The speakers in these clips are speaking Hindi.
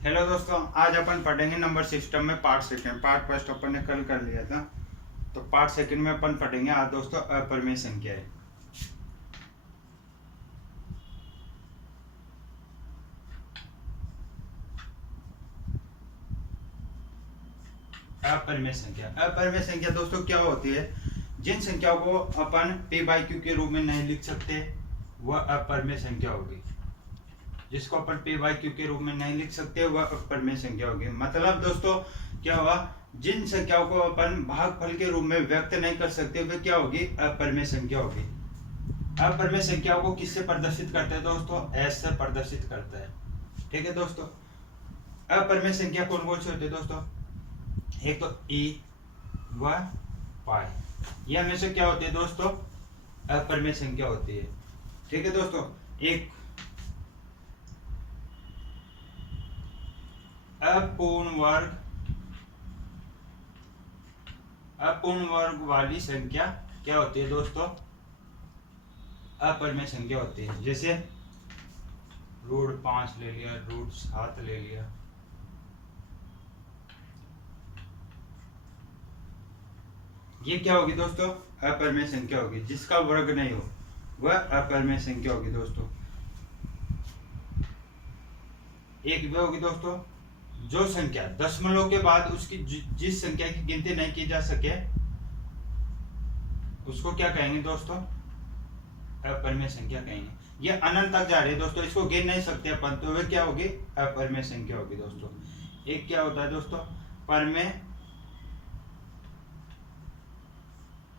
हेलो दोस्तों, आज अपन पढ़ेंगे नंबर सिस्टम में पार्ट सेकंड। पार्ट फर्स्ट अपन ने कल कर लिया था, तो पार्ट सेकंड में अपन पढ़ेंगे आज दोस्तों अपरिमेय संख्याएं। अपरिमेय संख्या दोस्तों क्या होती है? जिन संख्याओं को अपन p बाई क्यू के रूप में नहीं लिख सकते वह अपरिमेय संख्या होगी। जिसको अपन p बाई क्यू के रूप में नहीं लिख सकते वह अपरिमेय संख्या होगी। मतलब दोस्तों क्या हुआ, जिन संख्याओं को अपन भागफल के रूप में व्यक्त नहीं कर सकते वे क्या होगी? अपरिमेय संख्या होगी। अपरिमेय संख्याओं को किससे प्रदर्शित करते हैं दोस्तों? एस से प्रदर्शित करते हैं। ठीक है दोस्तों, अपरिमेय संख्या कौन कौन सी होती है दोस्तों? एक तो ई व पाई, ये हमेशा क्या होती है दोस्तों? अपरिमेय संख्या होती है। ठीक है दोस्तों, एक अपूर्ण वर्ग वाली संख्या क्या होती है दोस्तों? अपरिमेय संख्या होती है। जैसे √5 ले लिया, √7 ले लिया। ये क्या होगी दोस्तों? अपरिमेय संख्या होगी। जिसका वर्ग नहीं हो वह अपरिमेय संख्या होगी दोस्तों। एक वे होगी दोस्तों, जो संख्या दशमलव के बाद उसकी जिस संख्या की गिनती नहीं की जा सके उसको क्या कहेंगे दोस्तों? अपरिमेय संख्या कहेंगे। ये अनंत तक जा रही है दोस्तों, इसको गिन नहीं सकते अपन, तो वे क्या होगी? अपरिमेय संख्या होगी दोस्तों। एक क्या होता है दोस्तों? परिमेय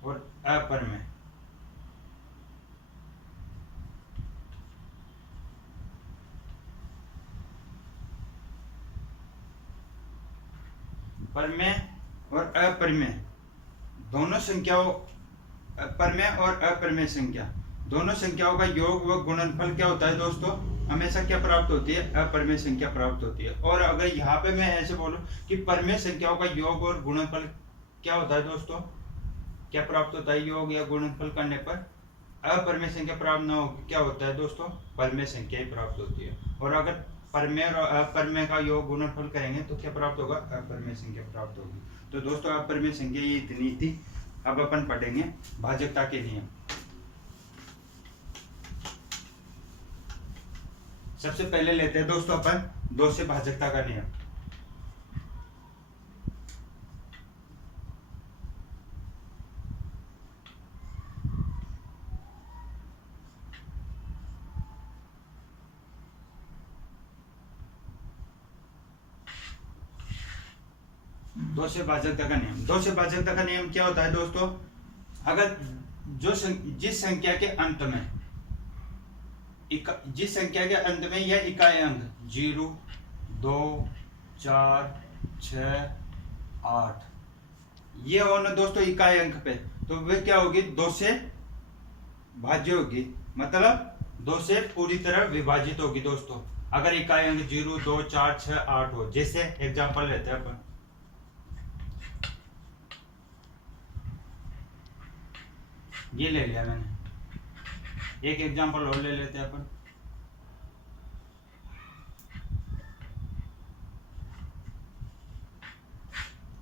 और अपरिमेय। परिमेय और अपरिमेय दोनों संख्याओं, परिमेय और अपरिमेय संख्या दोनों संख्याओं का योग व गुणनफल क्या होता है दोस्तों? हमेशा क्या प्राप्त होती है? अपरिमेय संख्या प्राप्त होती है। और अगर यहाँ पे मैं ऐसे बोलूं कि परिमेय संख्याओं का योग और गुणनफल क्या होता है दोस्तों? क्या प्राप्त होता है योग या गुणनफल करने पर? अपरिमेय संख्या प्राप्त न हो क्या होता है दोस्तों? परिमेय संख्या ही प्राप्त होती है। और अगर परिमेय और अपरिमेय का योग गुणनफल करेंगे तो क्या प्राप्त होगा? अपरिमेय संख्या प्राप्त होगी। तो दोस्तों अपरिमेय संख्या ये इतनी थी। अब अपन पढ़ेंगे भाजकता के नियम। सबसे पहले लेते हैं दोस्तों अपन 2 से भाजकता का नियम। दो से भाजकता का नियम। 2 से भाजकता का नियम क्या होता है दोस्तों? अगर जिस संख्या के अंत में जिस संख्या के अंत में यह इकाई अंक 0, 2, 4, 6, 8 ये हो ना दोस्तों इकाई अंक पे, तो वे क्या होगी? 2 से भाज्य होगी। मतलब 2 से पूरी तरह विभाजित होगी दोस्तों। अगर इकाई अंक 0, 2, 4, 6, 8 हो। जैसे एग्जांपल लेते हैं अपन, ये ले लिया मैंने। एक एग्जांपल और ले लेते हैं अपन।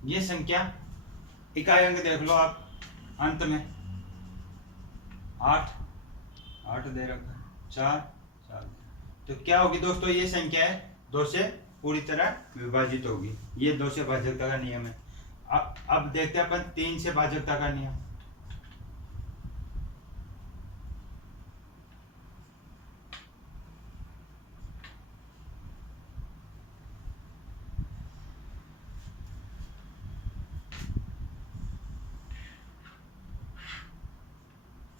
ये संख्या इकाई अंक देख लो आप, अंत में 8 दे रखा है, 4 तो क्या होगी दोस्तों? ये संख्या है 2 से पूरी तरह विभाजित होगी। ये 2 से भाजकता का नियम है। अब देखते हैं अपन 3 से भाजकता का नियम।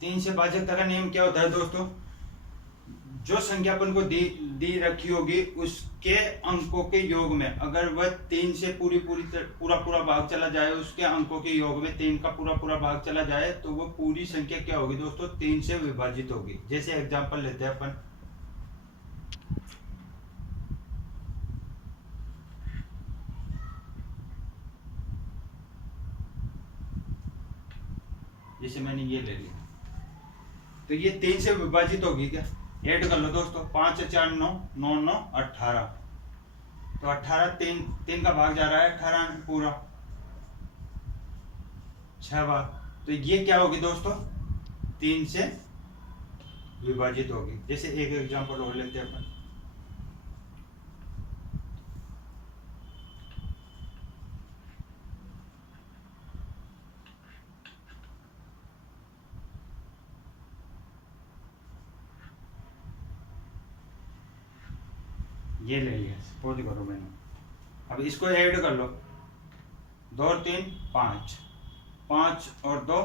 तीन से भाजकता का नियम क्या होता है दोस्तों? जो संख्या अपन को दी रखी होगी उसके अंकों के योग में अगर वह 3 से पूरा भाग चला जाए, उसके अंकों के योग में 3 का पूरा भाग चला जाए, तो वो पूरी संख्या क्या होगी दोस्तों? 3 से विभाजित होगी। जैसे एग्जांपल लेते हैं अपन, जैसे मैंने ये ले लिया, तो ये 3 से विभाजित होगी क्या? ऐड कर लो दोस्तों, 5 4 9 9 9 18। तो 18 तीन तीन का भाग जा रहा है 18 में पूरा 6 बार। तो ये क्या होगी दोस्तों 3 से विभाजित होगी। जैसे एक एग्जांपल और लेते हैं अपन। ये ले लिया, सपोज करो मैंने, अब इसको ऐड कर लो, 2 और 3 5, 5 और 2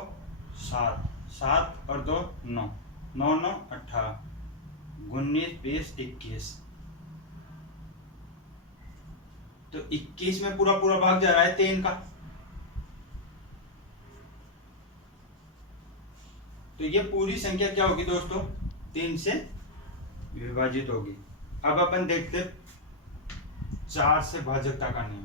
7, 7 और 2 9, 9 9 18, 19 20 21। तो 21 में पूरा पूरा भाग जा रहा है 3 का। तो ये पूरी संख्या क्या होगी दोस्तों 3 से विभाजित होगी। अब अपन देखते 4 से भाजकता का नियम।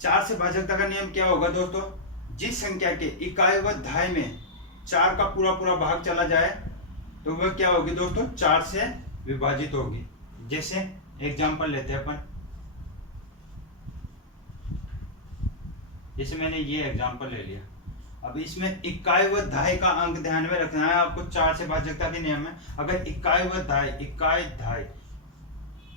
चार से भाजकता का नियम क्या होगा दोस्तों, जिस संख्या के इकाई व दहाई में 4 का पूरा पूरा भाग चला जाए तो वह क्या होगी दोस्तों 4 से विभाजित होगी। जैसे एग्जांपल लेते हैं अपन, जैसे मैंने ये एग्जांपल ले लिया। अब इसमें इकाई व दहाई का अंक ध्यान में रखना है आपको। 4 से भाजकता के नियम में अगर इकाई व दहाई, इकाई दहाई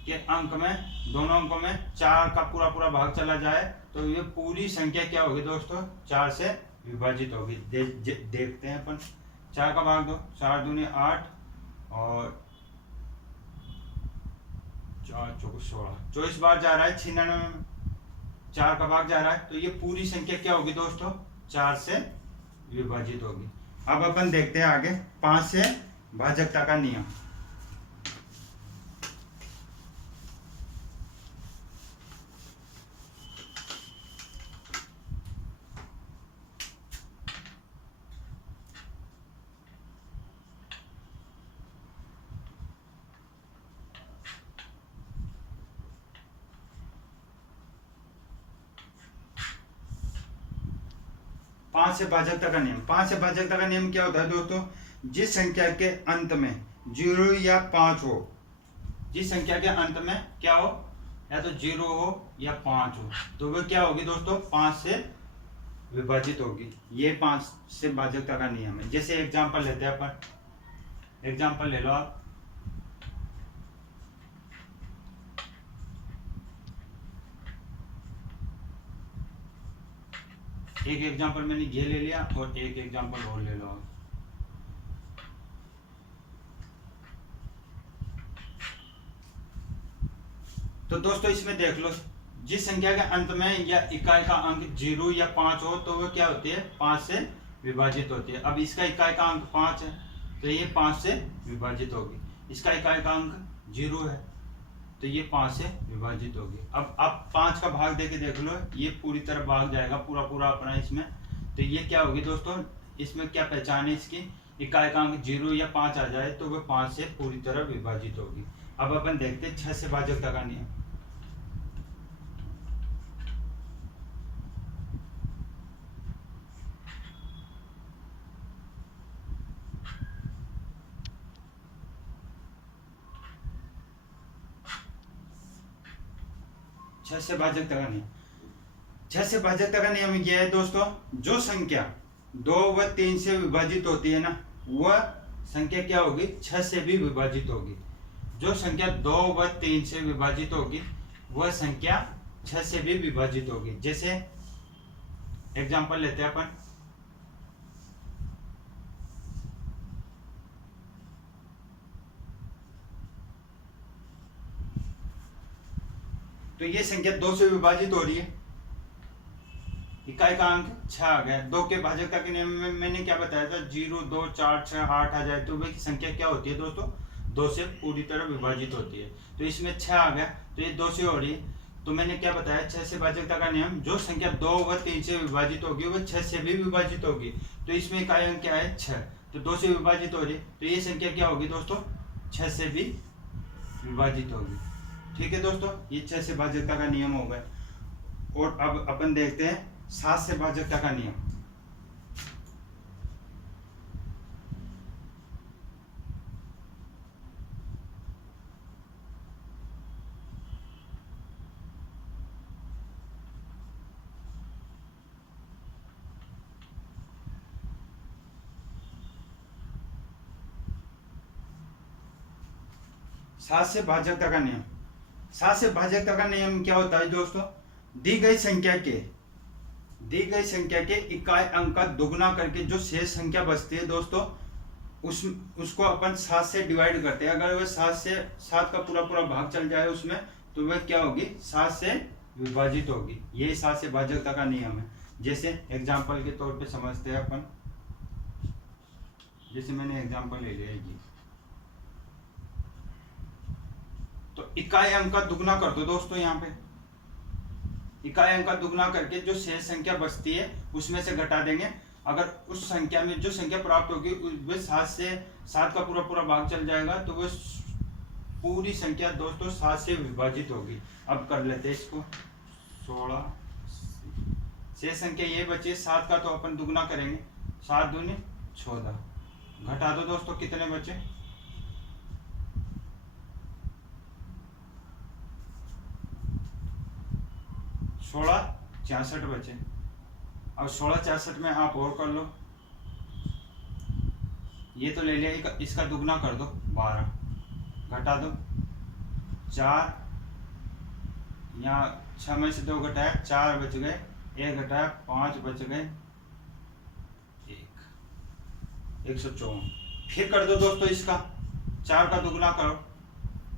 के अंक में, दोनों अंकों में 4 का पूरा पूरा भाग चला जाए तो ये पूरी संख्या क्या होगी दोस्तों 4 से विभाजित होगी। देखते हैं अपन। 4 का भाग दो, 4 दूनी 8 और 4 चौको 16, 24 बार जा रहा है 96 में 4 का भाग जा रहा है। तो ये पूरी संख्या क्या होगी दोस्तों 4 से विभाजित होगी। अब अपन देखते हैं आगे 5 से भाजकता का नियम। पांच से भाजकता का नियम। 5 से भाजकता का नियम क्या होता है दोस्तों, जिस संख्या के अंत में 0 या 5 हो, जिस संख्या के अंत में क्या हो, या तो 0 हो या 5 हो, तो वह क्या होगी दोस्तों 5 से विभाजित होगी। ये 5 से भाजकता का नियम है। जैसे एग्जांपल लेते हैं अपन, एग्जांपल ले लो आप। एक एग्जांपल मैंने ये ले लिया और एक एग्जांपल और ले लो। तो दोस्तों इसमें देख लो, जिस संख्या के अंत में या इकाई का अंक 0 या 5 हो तो वो क्या होती है 5 से विभाजित होती है। अब इसका इकाई का अंक 5 है तो ये 5 से विभाजित होगी। इसका इकाई का अंक 0 है तो ये 5 से विभाजित होगी। अब आप 5 का भाग देके देख लो, ये पूरी तरह भाग जाएगा पूरा पूरा अपना इसमें। तो ये क्या होगी दोस्तों, इसमें क्या पहचान है इसकी, इकाई का अंक 0 या 5 आ जाए तो वह 5 से पूरी तरह विभाजित होगी। अब अपन देखते हैं 6 से भाजकता का नियम। छह से भाजकता का नियम। 6 से भाजकता का नियम यह है दोस्तों, जो संख्या 2 व 3 से विभाजित होती है ना, वह संख्या क्या होगी 6 से भी विभाजित होगी। जो संख्या 2 व 3 से विभाजित होगी वह संख्या 6 से भी विभाजित होगी। जैसे एग्जांपल लेते हैं अपन, तो ये संख्या 2 से विभाजित हो रही है, इकाई का अंक 6 आ गया। 2 के भाजकता के नियम में मैंने क्या बताया था, 0 2 4 6 8 आ जाए तो वह संख्या क्या होती है दोस्तों 2 से पूरी तरह विभाजित होती है। तो इसमें 6 आ गया तो ये 2 से हो रही है। तो मैंने क्या बताया 6 से भाजकता का नियम, जो संख्या 2 व 3 से विभाजित होगी वह 6 से भी विभाजित होगी। तो इसमें इकाई अंक क्या है 6, तो 2 से विभाजित हो रही है तो ये संख्या क्या होगी दोस्तों 6 से भी विभाजित होगी। ठीक है दोस्तों, ये 6 से भाजकता का नियम हो गया। और अब अपन देखते हैं 7 से भाजकता का नियम। सात से भाजकता का नियम। 7 से भाजकता का नियम क्या होता है दोस्तों? दी गई संख्या के इकाई अंक का दुगना करके जो शेष संख्या बचती है दोस्तों, उसको अपन 7 से डिवाइड करते हैं। अगर वह 7 का पूरा पूरा भाग चल जाए उसमें, तो वह क्या होगी? 7 से विभाजित होगी। यही 7 से भाजकता का नियम है। जैसे एग्जाम्पल के तौर पे समझते हैं अपन। जैसे मैंने एग्जाम्पल ले लिया ये, तो इकाई अंक का दुगना कर दो दोस्तों। यहाँ पे इकाई अंक का दुगना करके जो शेष संख्या बचती है उसमें से घटा देंगे। अगर उस संख्या में जो संख्या प्राप्त होगी वह 7 का पूरा पूरा भाग चल जाएगा, तो वह पूरी संख्या दोस्तों 7 से विभाजित होगी। अब कर लेते हैं इसको। 16 शेष संख्या ये बचे 7 का, तो अपन दुगना करेंगे। 7 दूनी 14, घटा दो दोस्तों, कितने बचे? 16 66 बचे। अब 16 66 में आप और कर लो। ये तो ले लिया, इसका दुगना कर दो 12, घटा दो 4, यहाँ 6 में से 2 घटाया 4 बच गए, 1 घटाया 5 बच गए 154। फिर कर दो दोस्तों इसका 4 का दुगना करो।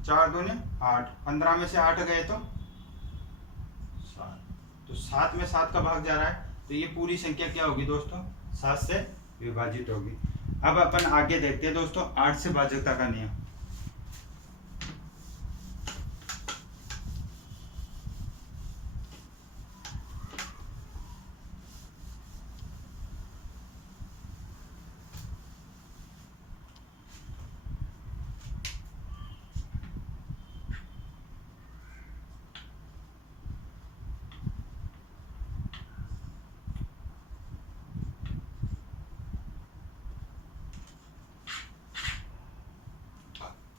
4 दूनी 8, 15 में से 8 गए तो 7, तो 7 में 7 का भाग जा रहा है, तो ये पूरी संख्या क्या होगी दोस्तों? 7 से विभाजित होगी। अब अपन आगे देखते हैं दोस्तों 8 से भाजकता का नियम।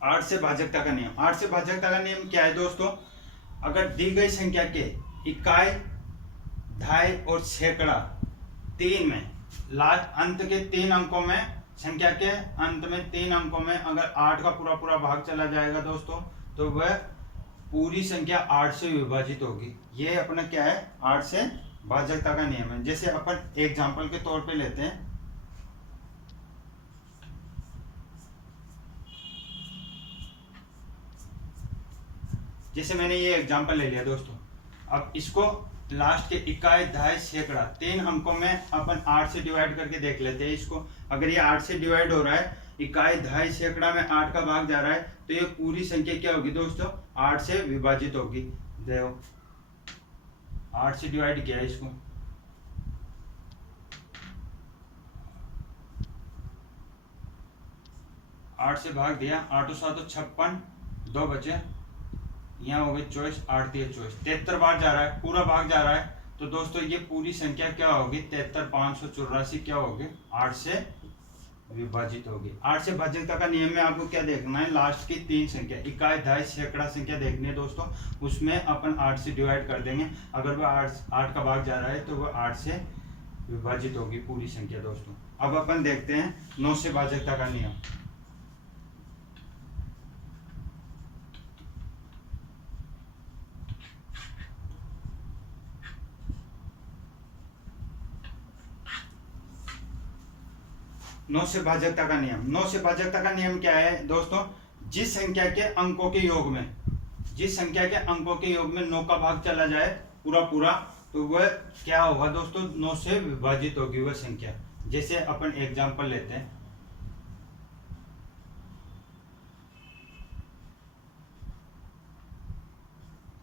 आठ से भाजकता का नियम। 8 से भाजकता का नियम क्या है दोस्तों? अगर दी गई संख्या के इकाई, दहाई और सैकड़ा 3 में, लास्ट अंत के 3 अंकों में, संख्या के अंत में 3 अंकों में अगर 8 का पूरा पूरा भाग चला जाएगा दोस्तों, तो वह पूरी संख्या 8 से विभाजित होगी। ये अपना क्या है? 8 से भाजकता का नियम है। जैसे अपन एग्जाम्पल के तौर पे लेते हैं। जैसे मैंने ये एग्जाम्पल ले लिया दोस्तों। अब इसको लास्ट के इकाई, दहाई, सैकड़ा 3 अंकों में अपन 8 से डिवाइड करके देख लेते हैं इसको। अगर ये 8 से डिवाइड हो रहा है, इकाई, दहाई, सैकड़ा में 8 का भाग जा रहा है, तो ये पूरी संख्या क्या होगी दोस्तों? 8 से विभाजित होगी। देखो 8 से डिवाइड किया इसको, 8 से भाग दिया, 8 7 56, 2 बचे, यहाँ हो गए 24, 8 3 24, 73 बार जा रहा है, पूरा भाग जा रहा है। तो दोस्तों ये पूरी संख्या क्या होगी? 73,584 क्या होगी? 8 से विभाजित होगी। 8 से भाजकता का नियम में आपको क्या देखना है? लास्ट की 3 संख्या, इकाई, दहाई, सैकड़ा संख्या देखनी है दोस्तों। उसमें अपन 8 से डिवाइड कर देंगे। अगर वह 8 का भाग जा रहा है, तो वह 8 से विभाजित होगी पूरी संख्या दोस्तों। अब अपन देखते हैं 9 से भाजकता का नियम। 9 से भाजकता का नियम। 9 से भाजकता का नियम क्या है दोस्तों? जिस संख्या के अंकों के योग में, 9 का भाग चला जाए पूरा पूरा, तो वह क्या होगा दोस्तों? 9 से विभाजित होगी वह संख्या। जैसे अपन एग्जांपल लेते हैं।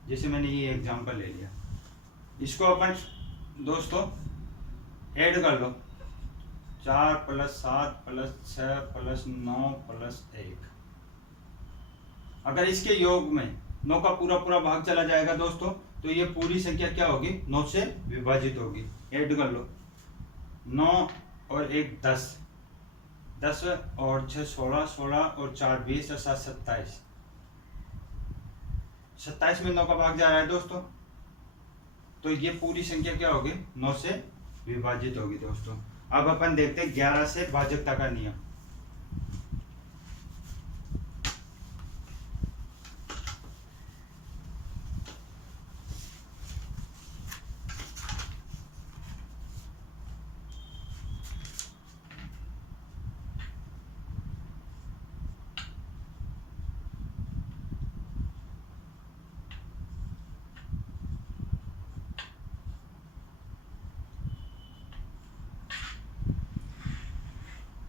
जैसे मैंने ये एग्जांपल ले लिया, इसको अपन दोस्तों ऐड कर लो। 4 + 7 + 6 + 9 + 1। अगर इसके योग में 9 का पूरा पूरा भाग चला जाएगा दोस्तों, तो ये पूरी संख्या क्या होगी, 9 से विभाजित होगी। ऐड कर लो, 9 और 1 10, 10 और 6 16, 16 और 4 20 और 7 27, 27 में 9 का भाग जा रहा है दोस्तों, तो ये पूरी संख्या क्या होगी, 9 से विभाजित होगी दोस्तों। अब अपन देखते हैं 11 से भाजकता का नियम।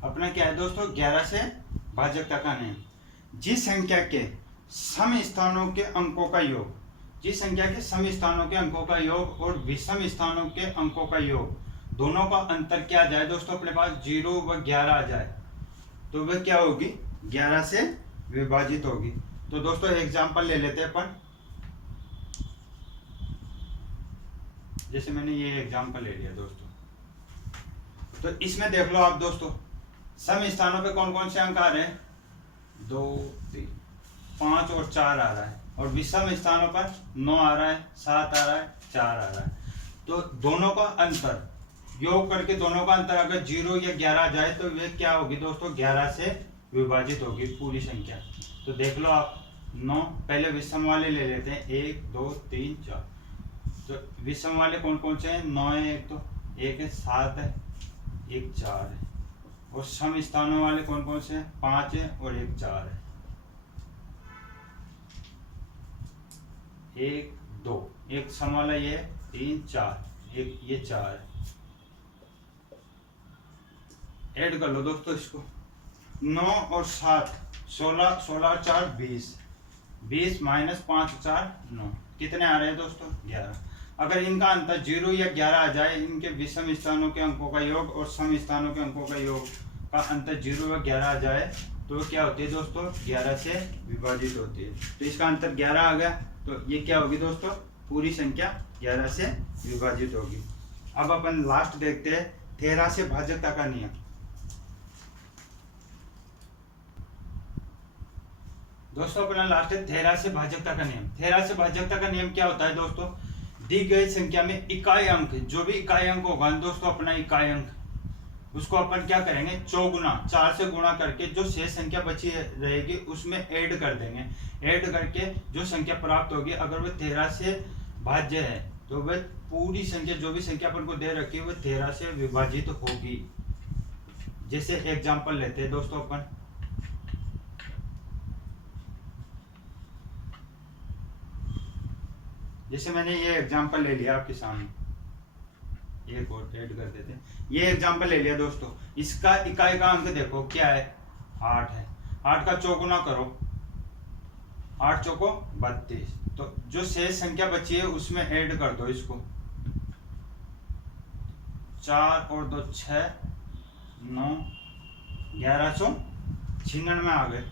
अपना क्या है दोस्तों, 11 से भाजकता का नियम। जिस संख्या के सम स्थानों के अंकों का योग, जिस संख्या के सम स्थानों के अंकों का योग और विषम स्थानों के अंकों का योग, दोनों का अंतर क्या आ जाए दोस्तों, अपने पास 0 व 11 आ जाए, तो वह क्या होगी, 11 से विभाजित होगी। तो दोस्तों एग्जाम्पल ले लेते हैं अपन, जैसे मैंने ये एग्जाम्पल ले लिया दोस्तों, तो इसमें देख लो आप दोस्तों, सम स्थानों पे कौन कौन से अंक आ रहे हैं, 2 3 5 और 4 आ रहा है, और विषम स्थानों पर 9 आ रहा है, 7 आ रहा है, 4 आ रहा है। तो दोनों का अंतर योग करके दोनों का अंतर अगर 0 या 11 आ जाए तो वे क्या होगी दोस्तों, 11 से विभाजित होगी पूरी संख्या। तो देख लो आप, 9 पहले विषम वाले ले लेते हैं, 1 2 3 4। तो विषम वाले कौन कौन से हैं, 9 है एक, तो 1 है, 7 है, 1 4 है। और सम स्थानों वाले कौन कौन से हैं, 5 है और 1 4 है, 1 2, एक सम वाला ये 3 4, एक ये 4 है। ऐड कर लो दोस्तों इसको, 9 और 7 16, 16 और 4 20, 20 माइनस 5 और 4 9, कितने आ रहे हैं दोस्तों, 11। अगर इनका अंतर 0 या 11 आ जाए, इनके विषम स्थानों के अंकों का योग और सम स्थानों के अंकों का योग का अंतर 0 या 11 आ जाए, तो क्या होती है दोस्तों, 11 से विभाजित होती है। तो इसका अंतर 11 आ गया, तो ये क्या होगी दोस्तों, पूरी संख्या 11 से विभाजित होगी। अब अपन लास्ट देखते हैं 13 से भाजकता का नियम। दोस्तों अपना लास्ट है 13 से भाजकता का नियम। 13 से भाजकता का नियम क्या होता है दोस्तों, दी गई संख्या में इकाई अंक, जो भी इकाई अंक होगा दोस्तों, अपना इकाई अंक, उसको अपन क्या करेंगे, चौगुना 4 से गुणा करके जो शेष संख्या बची रहेगी उसमें ऐड कर देंगे। ऐड करके जो संख्या प्राप्त होगी, अगर वह 13 से भाज्य है तो वह पूरी संख्या, जो भी संख्या अपन को दे रखी है, वह 13 से विभाजित होगी। जैसे एग्जाम्पल लेते हैं दोस्तों अपन, जैसे मैंने ये एग्जाम्पल ले लिया आपके सामने, एक और ऐड कर देते हैं। ये एग्जाम्पल ले लिया दोस्तों, इसका इकाई का अंक देखो क्या है, 8 है। 8 का चौगुना करो, 8 चौको 32, तो जो शेष संख्या बची है उसमें ऐड कर दो इसको, 4 और 2 6 9, 1196 आ गए।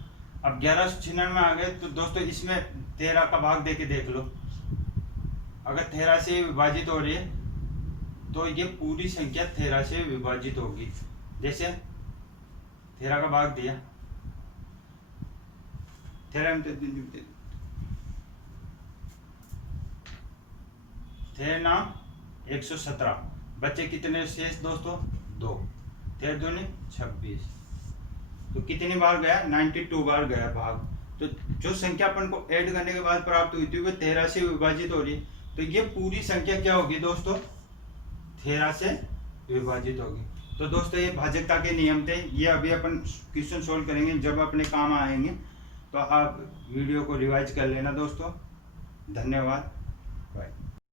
अब 1196 आ गए तो दोस्तों इसमें 13 का भाग देके देख लो, अगर 13 से विभाजित हो रही है तो ये पूरी संख्या 13 से विभाजित होगी। जैसे 13 का भाग दिया, 13 नाम 117, बच्चे कितने शेष दोस्तों, 2, 13 दूनी 26, तो कितनी बार गया, 92 बार गया भाग। तो जो संख्या अपन को ऐड करने के बाद प्राप्त हुई थी वो 13 से विभाजित हो रही, तो ये पूरी संख्या क्या होगी दोस्तों, 13 से विभाजित होगी। तो दोस्तों ये भाजकता के नियम थे, ये अभी अपन क्वेश्चन सोल्व करेंगे जब अपने काम आएंगे, तो आप वीडियो को रिवाइज कर लेना दोस्तों। धन्यवाद, बाय।